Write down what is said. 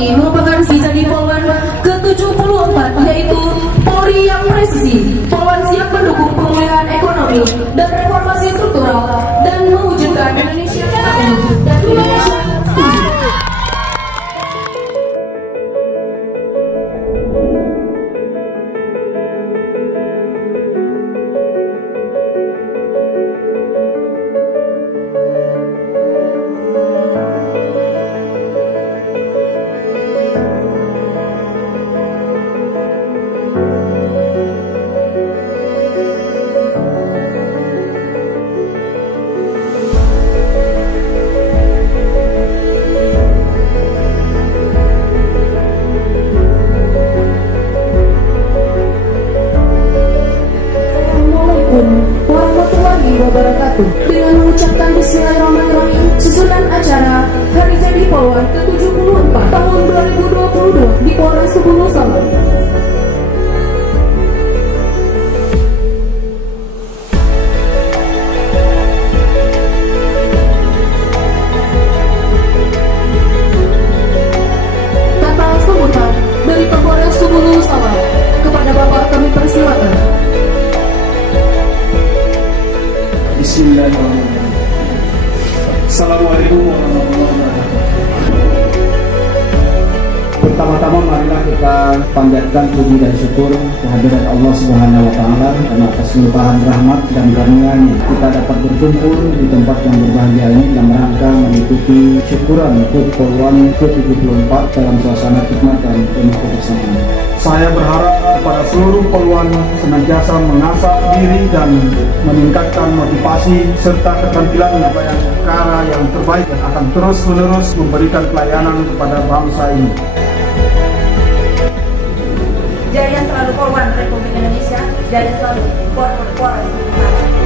ini merupakan sisa di Polwan ke-74, yaitu Polri yang presisi. Polwan siap mendukung pemulihan ekonomi dan reformasi struktural dan mewujudkan Indonesia yang makmur dan Indonesia setuju. Warahmatullahi wabarakatuh. Dengan mengucapkan Bismillahirrahmanirrahim, susunan acara Hari Jadi Polwan ke-74 tahun 2022 di Polres Subuh Salam. Kata sambutan dari Kapolres Subuh Salam kepada Bapak kami persilakan. Bismillahirrahmanirrahim. Assalamualaikum warahmatullahi wabarakatuh. Pertama-tama marilah kita panjatkan puji dan syukur kehadirat Allah Subhanahu wa taala karena atas limpahan rahmat dan karunia-Nya kita dapat berkumpul di tempat yang berbahagia ini dalam rangka mengikuti syukuran HUT Polwan ke-74 dalam suasana hikmat dan penuh kebersamaan. Saya berharap kepada seluruh Polwan senantiasa mengasah diri dan meningkatkan motivasi serta keterampilan menyampaikan perkara yang terbaik dan akan terus-menerus memberikan pelayanan kepada bangsa ini. Jaya selalu Polwan Republik Indonesia, jaya selalu Polres.